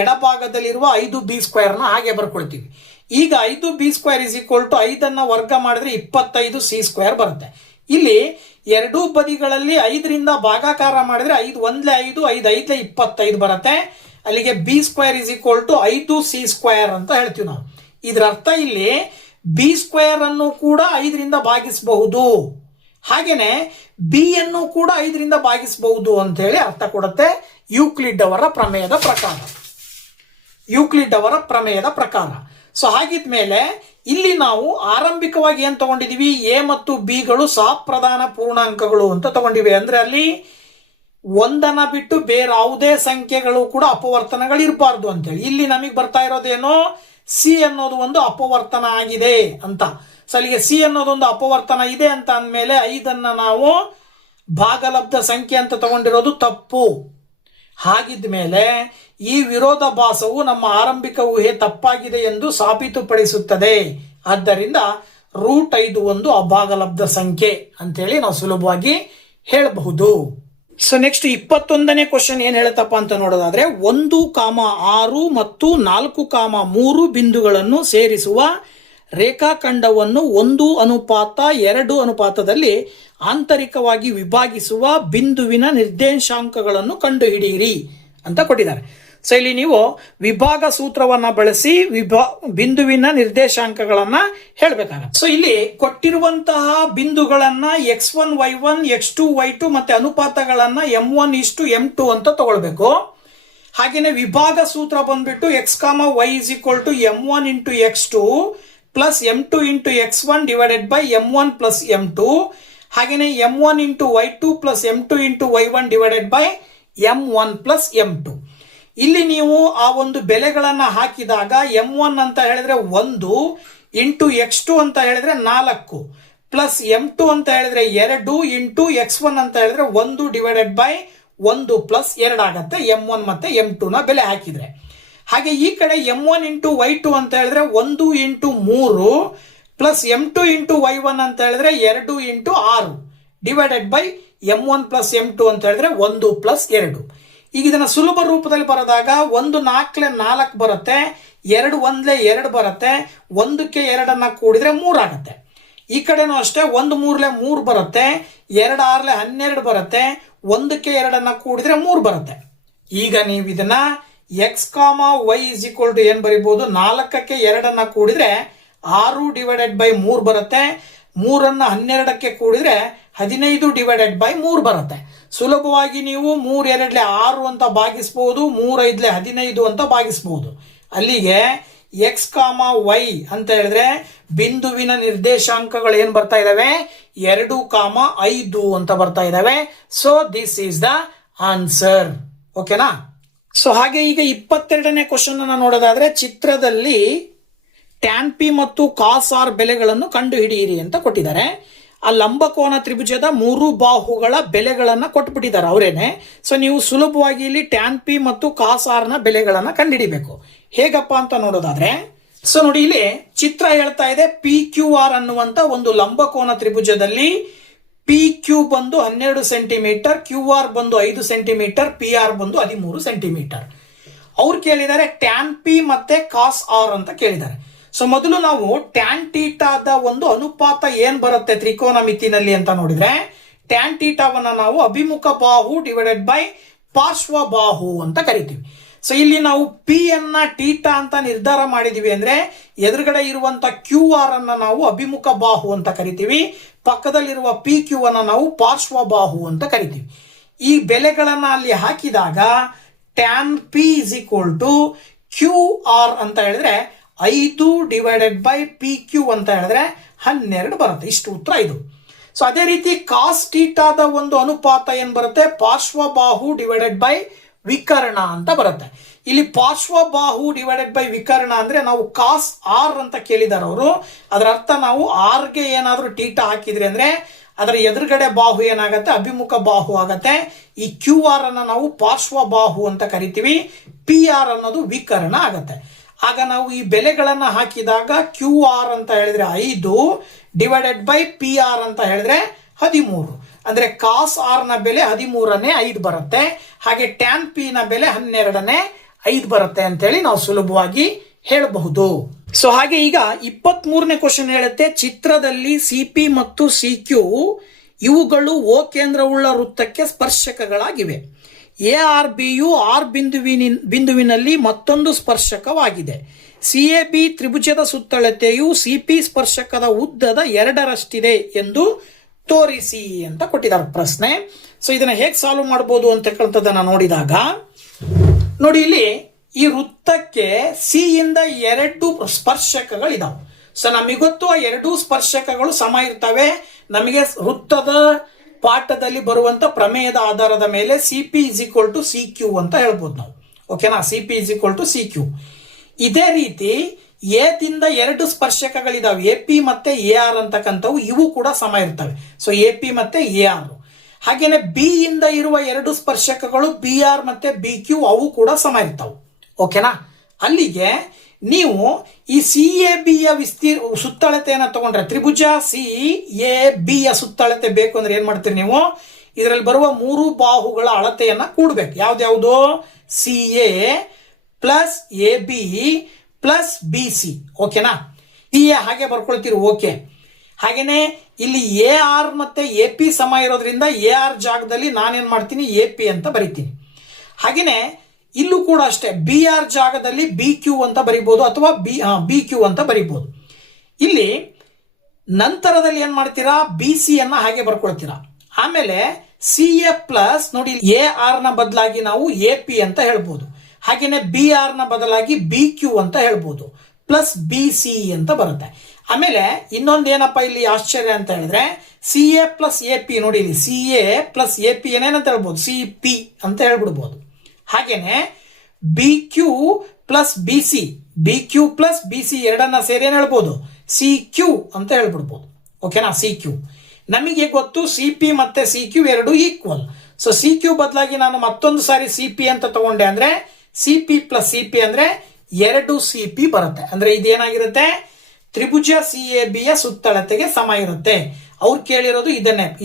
ಎಡಭಾಗದಲ್ಲಿರುವ 5b ಸ್ಕ್ವೇರ್ ನ ಹಾಗೆ ಬರ್ಕೊಳ್ತೀವಿ. ಈಗ 5b square is equal to 5 ವರ್ಗ ಮಾಡಿದ್ರೆ 25c ಸ್ಕ್ವೇರ್ ಬರುತ್ತೆ. ಇಲ್ಲಿ ಎರಡೂ ಬದಿಗಳಲ್ಲಿ 5ರಿಂದ ಭಾಗಾಕಾರ ಮಾಡಿದ್ರೆ 5 1 5 5 5 25 ಬರುತ್ತೆ. ಅಲ್ಲಿಗೆ B square is equal to 5c square ಅಂತ ಹೇಳ್ತೀವಿ ನಾವು. ಇದರ ಅರ್ಥ ಇಲ್ಲಿ ಬಿ ಸ್ಕ್ವೇರ್ ಅನ್ನು ಕೂಡ 5ರಿಂದ ಭಾಗಿಸಬಹುದು, ಹಾಗೇನೆ ಬಿ ಅನ್ನು ಕೂಡ 5ರಿಂದ ಭಾಗಿಸಬಹುದು ಅಂತ ಹೇಳಿ ಅರ್ಥ ಕೊಡುತ್ತೆ ಯೂಕ್ಲಿಡ್ ಅವರ ಪ್ರಮೇಯದ ಪ್ರಕಾರ. ಸೊ ಹಾಗಿದ್ಮೇಲೆ ಇಲ್ಲಿ ನಾವು ಆರಂಭಿಕವಾಗಿ ಏನ್ ತಗೊಂಡಿದೀವಿ, ಎ ಮತ್ತು ಬಿ ಗಳು ಸಹಪ್ರಧಾನ ಪೂರ್ಣಾಂಕಗಳು ಅಂತ ತಗೊಂಡಿವೆ. ಅಂದ್ರೆ ಅಲ್ಲಿ ಒಂದನ್ನ ಬಿಟ್ಟು ಬೇರೆ ಯಾವುದೇ ಸಂಖ್ಯೆಗಳು ಕೂಡ ಅಪವರ್ತನಗಳು ಇರಬಾರ್ದು ಅಂತೇಳಿ. ಇಲ್ಲಿ ನಮಗೆ ಬರ್ತಾ ಇರೋದೇನೋ ಸಿ ಅನ್ನೋದು ಒಂದು ಅಪವರ್ತನ ಆಗಿದೆ ಅಂತ. ಸೊ ಅಲ್ಲಿಗೆ ಸಿ ಅನ್ನೋದೊಂದು ಅಪವರ್ತನ ಇದೆ ಅಂತ ಅಂದಮೇಲೆ 5ಅನ್ನ ನಾವು ಭಾಗಲಬ್ಧ ಸಂಖ್ಯೆ ಅಂತ ತಗೊಂಡಿರೋದು ತಪ್ಪು. ಹಾಗಿದ್ಮೇಲೆ ಈ ವಿರೋಧಾಭಾಸವು ನಮ್ಮ ಆರಂಭಿಕ ಊಹೆ ತಪ್ಪಾಗಿದೆ ಎಂದು ಸಾಬೀತುಪಡಿಸುತ್ತದೆ. ಆದ್ದರಿಂದ √5 ಒಂದು ಅಭಾಗಲಬ್ಧ ಸಂಖ್ಯೆ ಅಂತೇಳಿ ನಾವು ಸುಲಭವಾಗಿ ಹೇಳಬಹುದು. ಸೊ ನೆಕ್ಸ್ಟ್ 21ನೇ ಕ್ವಶನ್ ಏನ್ ಹೇಳುತ್ತಪ್ಪ ಅಂತ ನೋಡೋದಾದ್ರೆ, 1,6 ಮತ್ತು 4,3 ಬಿಂದುಗಳನ್ನು ಸೇರಿಸುವ ರೇಖಾಖಂಡವನ್ನು 1:2 ಅನುಪಾತದಲ್ಲಿ ಆಂತರಿಕವಾಗಿ ವಿಭಾಗಿಸುವ ಬಿಂದುವಿನ ನಿರ್ದೇಶಾಂಕಗಳನ್ನು ಕಂಡುಹಿಡಿಯಿರಿ ಅಂತ ಕೊಟ್ಟಿದ್ದಾರೆ. ಸೊ ಇಲ್ಲಿ ನೀವು ವಿಭಾಗ ಸೂತ್ರವನ್ನ ಬಳಸಿ ಬಿಂದುವಿನ ನಿರ್ದೇಶಾಂಕಗಳನ್ನ ಹೇಳಬೇಕಾಗುತ್ತೆ. ಸೊ ಇಲ್ಲಿ ಕೊಟ್ಟಿರುವಂತಹ ಬಿಂದುಗಳನ್ನ x1 y1 x2 y2 ಮತ್ತೆ ಅನುಪಾತಗಳನ್ನ m1:m2 ಅಂತ ತಗೊಳ್ಬೇಕು. ಹಾಗೇನೆ ವಿಭಾಗ ಸೂತ್ರ ಬಂದ್ಬಿಟ್ಟು x, y is equal to m1 into x2 plus m2 into x1 divided by m1 plus m2. ಹಾಗೇನೆ m1 into y2 plus m2 into y1 divided by m1 plus m2. ಇಲ್ಲಿ ನೀವು ಆ ಒಂದು ಬೆಲೆಗಳನ್ನ ಹಾಕಿದಾಗ m1 ಅಂತ ಹೇಳಿದ್ರೆ 1 ಇಂಟು x2 ಅಂತ ಹೇಳಿದ್ರೆ 4 ಪ್ಲಸ್ m2 ಅಂತ ಹೇಳಿದ್ರೆ 2 ಇಂಟು x1 ಅಂತ ಹೇಳಿದ್ರೆ 1 ಡಿವೈಡೆಡ್ ಬೈ 1 ಪ್ಲಸ್ 2 ಆಗತ್ತೆ m1 ಮತ್ತೆ m2 ನ ಬೆಲೆ ಹಾಕಿದ್ರೆ. ಹಾಗೆ ಈ ಕಡೆ m1 ಇಂಟು y2 ಅಂತ ಹೇಳಿದ್ರೆ 1 into 3 plus m2 into y1 ಅಂತ ಹೇಳಿದ್ರೆ 2 into 6 divided by m1 plus m2 ಅಂತ ಹೇಳಿದ್ರೆ 1 ಪ್ಲಸ್ 2. ಈಗ ಇದನ್ನ ಸುಲಭ ರೂಪದಲ್ಲಿ ಬರೆದಾಗ 1 4 4 ಬರುತ್ತೆ, 2 1 2 ಬರುತ್ತೆ, 1ಕ್ಕೆ 2 ಕೂಡಿದ್ರೆ 3 ಆಗುತ್ತೆ. ಈ ಕಡೆನೂ ಅಷ್ಟೇ 1 3 3 ಬರುತ್ತೆ, 2 6 12 ಬರುತ್ತೆ, 1ಕ್ಕೆ 2 ಕೂಡಿದ್ರೆ 3 ಬರುತ್ತೆ. ಈಗ ನೀವು ಇದನ್ನ x, y is equal to ಏನ್ ಬರೀಬಹುದು, 4ಕ್ಕೆ 2 ಕೂಡಿದ್ರೆ 6 ಡಿವೈಡೆಡ್ ಬೈ 3 ಬರುತ್ತೆ, 3ಅನ್ನ 12ಕ್ಕೆ ಕೂಡಿದ್ರೆ 15 ಡಿವೈಡೆಡ್ ಬೈ 3 ಬರುತ್ತೆ. ಸುಲಭವಾಗಿ ನೀವು 3 2 6 ಅಂತ ಭಾಗಿಸಬಹುದು, 3 5 15 ಅಂತ ಭಾಗಿಸಬಹುದು. ಅಲ್ಲಿಗೆ x, y ಅಂತ ಹೇಳಿದ್ರೆ ಬಿಂದುವಿನ ನಿರ್ದೇಶಾಂಕಗಳು ಏನ್ ಬರ್ತಾ ಇದಾವೆ, 2, 5 ಅಂತ ಬರ್ತಾ ಇದಾವೆ. So this is the answer. ಓಕೆನಾ? ಸೊ ಹಾಗೆ ಈಗ 22ನೇ ಕ್ವಶನ್ ಅನ್ನ ನೋಡೋದಾದ್ರೆ, ಚಿತ್ರದಲ್ಲಿ ಟ್ಯಾನ್ ಪಿ ಮತ್ತು ಕಾಸ್ ಆರ್ ಬೆಲೆಗಳನ್ನು ಕಂಡು ಹಿಡಿಯಿರಿ ಅಂತ ಕೊಟ್ಟಿದ್ದಾರೆ. ಆ ಲಂಬಕೋನ ತ್ರಿಭುಜದ 3 ಬಾಹುಗಳ ಬೆಲೆಗಳನ್ನ ಕೊಟ್ಬಿಟ್ಟಿದ್ದಾರೆ ಅವರೇನೆ. ಸೊ ನೀವು ಸುಲಭವಾಗಿ ಇಲ್ಲಿ ಟ್ಯಾನ್ ಪಿ ಮತ್ತು ಕಾಸ್ ಆರ್ ನ ಬೆಲೆಗಳನ್ನ ಕಂಡುಹಿಡಿಬೇಕು. ಹೇಗಪ್ಪ ಅಂತ ನೋಡೋದಾದ್ರೆ, ಸೊ ನೋಡಿ ಇಲ್ಲಿ ಚಿತ್ರ ಹೇಳ್ತಾ ಇದೆ, ಪಿ ಕ್ಯೂ ಆರ್ ಅನ್ನುವಂತ ಒಂದು ಲಂಬಕೋನ ತ್ರಿಭುಜದಲ್ಲಿ ಪಿ ಕ್ಯೂ ಬಂದು 12 ಸೆಂಟಿಮೀಟರ್, ಕ್ಯೂ ಆರ್ ಬಂದು 5 ಸೆಂಟಿಮೀಟರ್, ಪಿ ಆರ್ ಬಂದು 13 ಸೆಂಟಿಮೀಟರ್. ಅವ್ರು ಕೇಳಿದ್ದಾರೆ ಟ್ಯಾನ್ ಪಿ ಮತ್ತೆ ಕಾಸ್ ಆರ್ ಅಂತ ಕೇಳಿದ್ದಾರೆ. ಸೊ ಮೊದಲು ನಾವು ಟ್ಯಾನ್ ಟೀಟಾದ ಒಂದು ಅನುಪಾತ ಏನ್ ಬರುತ್ತೆ ತ್ರಿಕೋನ ಮಿತಿನಲ್ಲಿ ಅಂತ ನೋಡಿದ್ರೆ, ಟ್ಯಾನ್ ಟೀಟಾವನ್ನ ನಾವು ಅಭಿಮುಖ ಬಾಹು ಡಿವೈಡೆಡ್ ಬೈ ಪಾರ್ಶ್ವ ಬಾಹು ಅಂತ ಕರಿತೀವಿ. ಸೊ ಇಲ್ಲಿ ನಾವು ಪಿ ಅನ್ನ ಟೀಟಾ ಅಂತ ನಿರ್ಧಾರ ಮಾಡಿದೀವಿ ಅಂದ್ರೆ ಎದುರುಗಡೆ ಇರುವಂತ ಕ್ಯೂ ಆರ್ ಅನ್ನ ನಾವು ಅಭಿಮುಖ ಬಾಹು ಅಂತ ಕರಿತೀವಿ, ಪಕ್ಕದಲ್ಲಿರುವ ಪಿ ಕ್ಯೂ ಅನ್ನ ನಾವು ಪಾರ್ಶ್ವ ಬಾಹು ಅಂತ ಕರಿತೀವಿ. ಈ ಬೆಲೆಗಳನ್ನ ಅಲ್ಲಿ ಹಾಕಿದಾಗ tan P is equal to Q R ಅಂತ ಹೇಳಿದ್ರೆ 5 ಡಿವೈಡೆಡ್ ಬೈ ಪಿ ಕ್ಯೂ ಅಂತ ಹೇಳಿದ್ರೆ 12 ಬರುತ್ತೆ. ಇಷ್ಟು ಉತ್ತರ ಇದು. ಸೊ ಅದೇ ರೀತಿ ಕಾಸ್ ಥೀಟಾದ ಒಂದು ಅನುಪಾತ ಏನ್ ಬರುತ್ತೆ, ಪಾರ್ಶ್ವಬಾಹು ಡಿವೈಡೆಡ್ ಬೈ ವಿಕರ್ಣ ಅಂತ ಬರುತ್ತೆ. ಇಲ್ಲಿ ಪಾರ್ಶ್ವಬಾಹು ಡಿವೈಡೆಡ್ ಬೈ ವಿಕರ್ಣ ಅಂದ್ರೆ ನಾವು ಕಾಸ್ ಆರ್ ಅಂತ ಕೇಳಿದಾರೆ ಅವರು. ಅದರ ಅರ್ಥ ನಾವು ಆರ್ಗೆ ಏನಾದ್ರೂ ಥೀಟಾ ಹಾಕಿದ್ರಿ ಅಂದ್ರೆ ಅದರ ಎದುರುಗಡೆ ಬಾಹು ಏನಾಗತ್ತೆ, ಅಭಿಮುಖ ಬಾಹು ಆಗತ್ತೆ. ಈ ಕ್ಯೂ ಆರ್ ಅನ್ನ ನಾವು ಪಾರ್ಶ್ವಬಾಹು ಅಂತ ಕರಿತೀವಿ, ಪಿ ಆರ್ ಅನ್ನೋದು ವಿಕರ್ಣ ಆಗತ್ತೆ. ಆಗ ನಾವು ಈ ಬೆಲೆಗಳನ್ನ ಹಾಕಿದಾಗ ಕ್ಯೂ ಆರ್ ಅಂತ ಹೇಳಿದ್ರೆ 5 ಡಿವೈಡೆಡ್ ಬೈ ಪಿ ಆರ್ ಅಂತ ಹೇಳಿದ್ರೆ 13. ಅಂದ್ರೆ ಕಾಸ್ ಆರ್ ನ ಬೆಲೆ 13ನೇ 5 ಬರುತ್ತೆ. ಹಾಗೆ ಟ್ಯಾನ್ ಪಿ ನ ಬೆಲೆ 12ನೇ 5 ಬರುತ್ತೆ ಅಂತ ಹೇಳಿ ನಾವು ಸುಲಭವಾಗಿ ಹೇಳಬಹುದು. ಸೊ ಹಾಗೆ ಈಗ 23ನೇ ಕ್ವಶನ್ ಹೇಳುತ್ತೆ, ಚಿತ್ರದಲ್ಲಿ ಸಿಪಿ ಮತ್ತು ಸಿಕ್ಯೂ ಇವುಗಳು ಓ ಕೇಂದ್ರವುಳ್ಳ ವೃತ್ತಕ್ಕೆ ಸ್ಪರ್ಶಕಗಳಾಗಿವೆ. ಎ ಆರ್ ಬಿಯು ಆರ್ ಬಿಂದುವಿನಲ್ಲಿ ಮತ್ತೊಂದು ಸ್ಪರ್ಶಕವಾಗಿದೆ. ಸಿಎಬಿ ತ್ರಿಭುಜದ ಸುತ್ತಳತೆಯು ಸಿಪಿ ಸ್ಪರ್ಶಕದ ಉದ್ದದ 2ರಷ್ಟಿದೆ ಎಂದು ತೋರಿಸಿ ಅಂತ ಕೊಟ್ಟಿದ್ದಾರೆ ಪ್ರಶ್ನೆ. ಸೊ ಇದನ್ನ ಹೇಗೆ ಸಾಲ್ವ್ ಮಾಡಬಹುದು ಅಂತಕ್ಕಂಥದ್ದನ್ನ ನೋಡಿದಾಗ ನೋಡಿ, ಇಲ್ಲಿ ಈ ವೃತ್ತಕ್ಕೆ ಸಿ ಇಂದ 2 ಸ್ಪರ್ಶಕಗಳಿದಾವೆ. ಸೊ ನಮಗೆ ಗೊತ್ತು ಆ 2 ಸ್ಪರ್ಶಕಗಳು ಸಮ ಇರ್ತವೆ. ನಮಗೆ ವೃತ್ತದ ಪಾಠದಲ್ಲಿ ಬರುವಂತ ಪ್ರಮೇಯದ ಆಧಾರದ ಮೇಲೆ CP is equal to C Q ಅಂತ ಹೇಳ್ಬೋದು ನಾವು. ಓಕೆನಾ, CP is equal to C Q. ಇದೇ ರೀತಿ ಎ ದಿಂದ 2 ಸ್ಪರ್ಶಕಗಳಿದಾವೆ, ಎ ಪಿ ಮತ್ತೆ ಎ ಆರ್ ಅಂತಕ್ಕಂಥವು. ಇವು ಕೂಡ ಸಮ ಇರ್ತವೆ. ಸೊ ಎ ಪಿ ಮತ್ತೆ ಎ ಆರ್. ಹಾಗೇನೆ ಬಿ ಇಂದ ಇರುವ 2 ಸ್ಪರ್ಶಕಗಳು ಬಿ ಆರ್ ಮತ್ತೆ ಬಿ ಕ್ಯೂ, ಅವು ಕೂಡ ಸಮ ಇರ್ತಾವೆ. ಓಕೆನಾ, ಅಲ್ಲಿಗೆ ನೀವು ಈ ಸಿ ಎ ಬಿ ಯ ಸುತ್ತಳತೆಯನ್ನು ತಗೊಂಡ್ರೆ, ತ್ರಿಭುಜ ಸಿ ಎ ಬಿ ಯ ಸುತ್ತಳತೆ ಬೇಕು ಅಂದ್ರೆ ಏನ್ ಮಾಡ್ತೀರಿ ನೀವು, ಇದರಲ್ಲಿ ಬರುವ 3 ಬಾಹುಗಳ ಅಳತೆಯನ್ನ ಕೂಡಬೇಕು. ಯಾವ್ದ್ಯಾವುದು, C A plus A B plus B C. ಓಕೆನಾ, ಸಿ ಎ ಹಾಗೆ ಬರ್ಕೊಳ್ತೀರಿ. ಓಕೆ, ಹಾಗೇನೆ ಇಲ್ಲಿ ಎ ಆರ್ ಮತ್ತೆ ಎ ಪಿ ಸಮ ಇರೋದ್ರಿಂದ ಎ ಆರ್ ಜಾಗದಲ್ಲಿ ನಾನೇನ್ ಮಾಡ್ತೀನಿ, ಎ ಪಿ ಅಂತ ಬರಿತೀನಿ. ಹಾಗೇನೆ ಇಲ್ಲೂ ಕೂಡ ಅಷ್ಟೇ, ಬಿ ಆರ್ ಜಾಗದಲ್ಲಿ ಬಿ ಕ್ಯೂ ಅಂತ ಬರಿಬಹುದು ಅಥವಾ ಬಿ ಕ್ಯೂ ಅಂತ ಬರಿಬಹುದು. ಇಲ್ಲಿ ನಂತರದಲ್ಲಿ ಏನ್ ಮಾಡ್ತೀರಾ, ಬಿ ಸಿ ಅನ್ನ ಹಾಗೆ ಬರ್ಕೊಳ್ತೀರಾ. ಆಮೇಲೆ ಸಿ ಎ ಪ್ಲಸ್ ನೋಡಿ, ಎ ಆರ್ ನ ಬದಲಾಗಿ ನಾವು ಎ ಪಿ ಅಂತ ಹೇಳ್ಬೋದು. ಹಾಗೇನೆ ಬಿ ಆರ್ ನ ಬದಲಾಗಿ ಬಿ ಕ್ಯೂ ಅಂತ ಹೇಳ್ಬೋದು, ಪ್ಲಸ್ ಬಿ ಸಿ ಅಂತ ಬರುತ್ತೆ. ಆಮೇಲೆ ಇನ್ನೊಂದು ಏನಪ್ಪ ಇಲ್ಲಿ ಆಶ್ಚರ್ಯ ಅಂತ ಹೇಳಿದ್ರೆ, C A plus A P ನೋಡಿ, ಇಲ್ಲಿ C A plus A P ಏನೇನಂತ ಹೇಳ್ಬೋದು, ಸಿ ಪಿ ಅಂತ ಹೇಳ್ಬಿಡ್ಬೋದು. ಹಾಗೇನೆ B Q plus B C, B Q plus B C ಎರಡನ್ನ ಸೇರಿ ಏನ್ ಹೇಳ್ಬೋದು, ಸಿ ಕ್ಯೂ ಅಂತ ಹೇಳ್ಬಿಡ್ಬೋದು. ಓಕೆನಾ, ಸಿ ಕ್ಯೂ. ನಮಗೆ ಗೊತ್ತು ಸಿ ಪಿ ಮತ್ತೆ ಸಿ ಕ್ಯೂ ಎರಡು ಈಕ್ವಲ್. ಸೊ ಸಿ ಕ್ಯೂ ಬದಲಾಗಿ ನಾನು ಮತ್ತೊಂದು ಸಾರಿ ಸಿ ಪಿ ಅಂತ ತಗೊಂಡೆ ಅಂದ್ರೆ C P plus C P ಅಂದ್ರೆ 2 ಸಿ ಪಿ ಬರುತ್ತೆ. ಅಂದ್ರೆ ಇದೇನಾಗಿರುತ್ತೆ, ತ್ರಿಭುಜ ಸಿ ಎ ಬಿ ಯ ಸುತ್ತಳತೆಗೆ ಸಮ ಇರುತ್ತೆ. ಅವ್ರು ಕೇಳಿರೋದು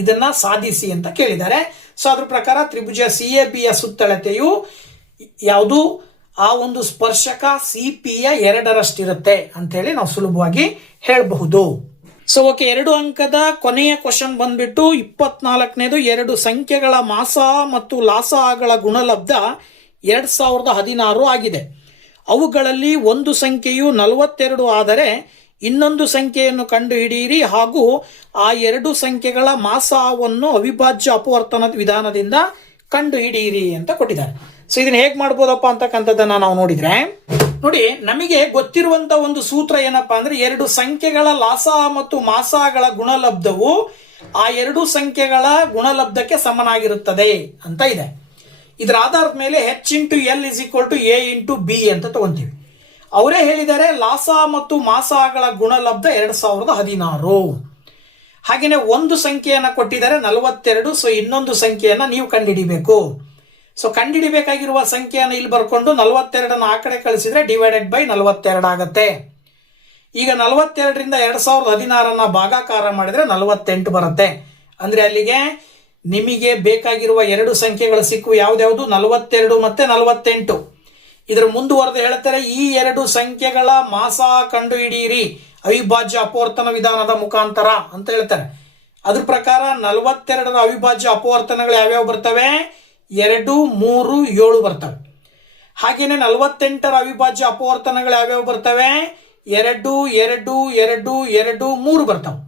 ಇದನ್ನ ಸಾಧಿಸಿ ಅಂತ ಕೇಳಿದ್ದಾರೆ. ಸೊ ಅದ್ರ ಪ್ರಕಾರ ತ್ರಿಭುಜ ಸಿ ಎ ಬಿ ಯ ಸುತ್ತಳತೆಯು ಯಾವುದು, ಆ ಒಂದು ಸ್ಪರ್ಶಕ ಸಿ ಪಿ ಯ 2ರಷ್ಟಿರುತ್ತೆ ಅಂತ ಹೇಳಿ ನಾವು ಸುಲಭವಾಗಿ ಹೇಳಬಹುದು. ಸೊ ಓಕೆ, 2 ಅಂಕದ ಕೊನೆಯ ಕ್ವಶನ್ ಬಂದ್ಬಿಟ್ಟು 24ನೇದು. 2 ಸಂಖ್ಯೆಗಳ ಮಾಸ ಮತ್ತು ಲಾಸಗಳ ಗುಣಲಬ್ಧ 2016 ಆಗಿದೆ. ಅವುಗಳಲ್ಲಿ ಒಂದು ಸಂಖ್ಯೆಯು 42 ಆದರೆ ಇನ್ನೊಂದು ಸಂಖ್ಯೆಯನ್ನು ಕಂಡು ಹಿಡಿಯಿರಿ ಹಾಗೂ ಆ 2 ಸಂಖ್ಯೆಗಳ ಮಾಸವನ್ನು ಅವಿಭಾಜ್ಯ ಅಪವರ್ತನ ವಿಧಾನದಿಂದ ಕಂಡು ಹಿಡಿಯಿರಿ ಅಂತ ಕೊಟ್ಟಿದ್ದಾರೆ. ಸೊ ಇದನ್ನ ಹೇಗೆ ಮಾಡ್ಬೋದಪ್ಪ ಅಂತಕ್ಕಂಥದ್ದನ್ನ ನಾವು ನೋಡಿದ್ರೆ ನೋಡಿ, ನಮಗೆ ಗೊತ್ತಿರುವಂತ ಒಂದು ಸೂತ್ರ ಏನಪ್ಪಾ ಅಂದ್ರೆ 2 ಸಂಖ್ಯೆಗಳ ಲಾಸ ಮತ್ತು ಮಾಸಗಳ ಗುಣಲಬ್ಧವು ಆ 2 ಸಂಖ್ಯೆಗಳ ಗುಣಲಬ್ಧಕ್ಕೆ ಸಮನಾಗಿರುತ್ತದೆ ಅಂತ ಇದೆ. ಇದರ ಆಧಾರದ ಮೇಲೆ H into L is equal to A into B ಅಂತ ತಗೊಂತೀವಿ. ಅವರೇ ಹೇಳಿದ್ದಾರೆ ಲಾಸ ಮತ್ತು ಮಾಸಗಳ ಗುಣಲಬ್ಧ 2016. ಹಾಗೇನೆ ಒಂದು ಸಂಖ್ಯೆಯನ್ನ ಕೊಟ್ಟಿದ್ದಾರೆ 42. ಸೊ ಇನ್ನೊಂದು ಸಂಖ್ಯೆಯನ್ನ ನೀವು ಕಂಡುಹಿಡಿಬೇಕು. ಸೊ ಕಂಡುಹಿಡಿಬೇಕಾಗಿರುವ ಸಂಖ್ಯೆಯನ್ನು ಇಲ್ಲಿ ಬರ್ಕೊಂಡು 42 ಆ ಕಡೆ ಕಳಿಸಿದ್ರೆ ಡಿವೈಡೆಡ್ ಬೈ 42 ಆಗುತ್ತೆ. ಈಗ 42ರಿಂದ 2016 ಭಾಗಾಕಾರ ಮಾಡಿದ್ರೆ 48 ಬರುತ್ತೆ. ಅಂದ್ರೆ ಅಲ್ಲಿಗೆ ನಿಮಗೆ ಬೇಕಾಗಿರುವ 2 ಸಂಖ್ಯೆಗಳು ಸಿಕ್ಕು. ಯಾವ್ದ್ಯಾವ್ದು, 42 ಮತ್ತೆ 48. ಇದರ ಮುಂದುವರೆದು ಹೇಳ್ತಾರೆ, ಈ 2 ಸಂಖ್ಯೆಗಳ ಮಾಸ ಕಂಡು ಹಿಡಿಯಿರಿ ಅವಿಭಾಜ್ಯ ಅಪವರ್ತನ ವಿಧಾನದ ಮುಖಾಂತರ ಅಂತ ಹೇಳ್ತಾರೆ. ಅದ್ರ ಪ್ರಕಾರ 42ರ ಅವಿಭಾಜ್ಯ ಅಪವರ್ತನಗಳು ಯಾವ್ಯಾವ ಬರ್ತವೆ, 2, 3, 7 ಬರ್ತವೆ. ಹಾಗೇನೆ 48ರ ಅವಿಭಾಜ್ಯ ಅಪವರ್ತನಗಳು ಯಾವ್ಯಾವ ಬರ್ತವೆ, 2, 2, 2, 2, 3 ಬರ್ತವೆ.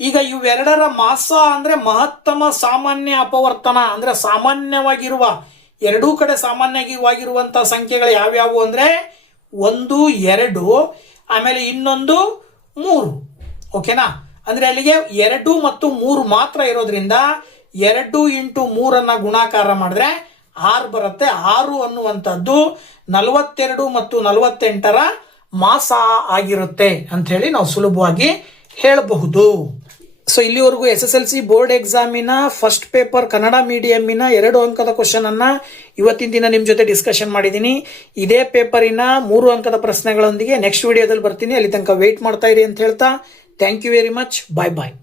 ಈಗ ಇವೆರಡರ ಮಾಸ ಅಂದ್ರೆ ಮಹತ್ತಮ ಸಾಮಾನ್ಯ ಅಪವರ್ತನ ಅಂದ್ರೆ ಸಾಮಾನ್ಯವಾಗಿರುವ ಎರಡೂ ಕಡೆ ಸಾಮಾನ್ಯವಾಗಿರುವಂತಹ ಸಂಖ್ಯೆಗಳು ಯಾವ್ಯಾವು ಅಂದ್ರೆ 1, 2 ಆಮೇಲೆ ಇನ್ನೊಂದು 3. ಓಕೆನಾ, ಅಂದ್ರೆ ಅಲ್ಲಿಗೆ 2 ಮತ್ತು 3 ಮಾತ್ರ ಇರೋದ್ರಿಂದ 2 ಇಂಟು 3 ಗುಣಾಕಾರ ಮಾಡಿದ್ರೆ 6 ಬರುತ್ತೆ. 6 ಅನ್ನುವಂಥದ್ದು 42 ಮತ್ತು 48ರ ಮಾಸ ಆಗಿರುತ್ತೆ ಅಂತ ಹೇಳಿ ನಾವು ಸುಲಭವಾಗಿ ಹೇಳಬಹುದು. ಸೊ ಇಲ್ಲಿವರೆಗೂ SSLC ಬೋರ್ಡ್ ಎಕ್ಸಾಮಿನ ಫಸ್ಟ್ ಪೇಪರ್ ಕನ್ನಡ ಮೀಡಿಯಂನ 2 ಅಂಕದ ಕ್ವಶನ್ ಅನ್ನ ಇವತ್ತಿನ ದಿನ ನಿಮ್ ಜೊತೆ ಡಿಸ್ಕಷನ್ ಮಾಡಿದ್ದೀನಿ. ಇದೇ ಪೇಪರಿನ 3 ಅಂಕದ ಪ್ರಶ್ನೆಗಳೊಂದಿಗೆ ನೆಕ್ಸ್ಟ್ ವಿಡಿಯೋದಲ್ಲಿ ಬರ್ತೀನಿ. ಅಲ್ಲಿ ತನಕ ವೇಟ್ ಮಾಡ್ತಾ ಇರಿ ಅಂತ ಹೇಳ್ತಾ thank you very much. Bye bye.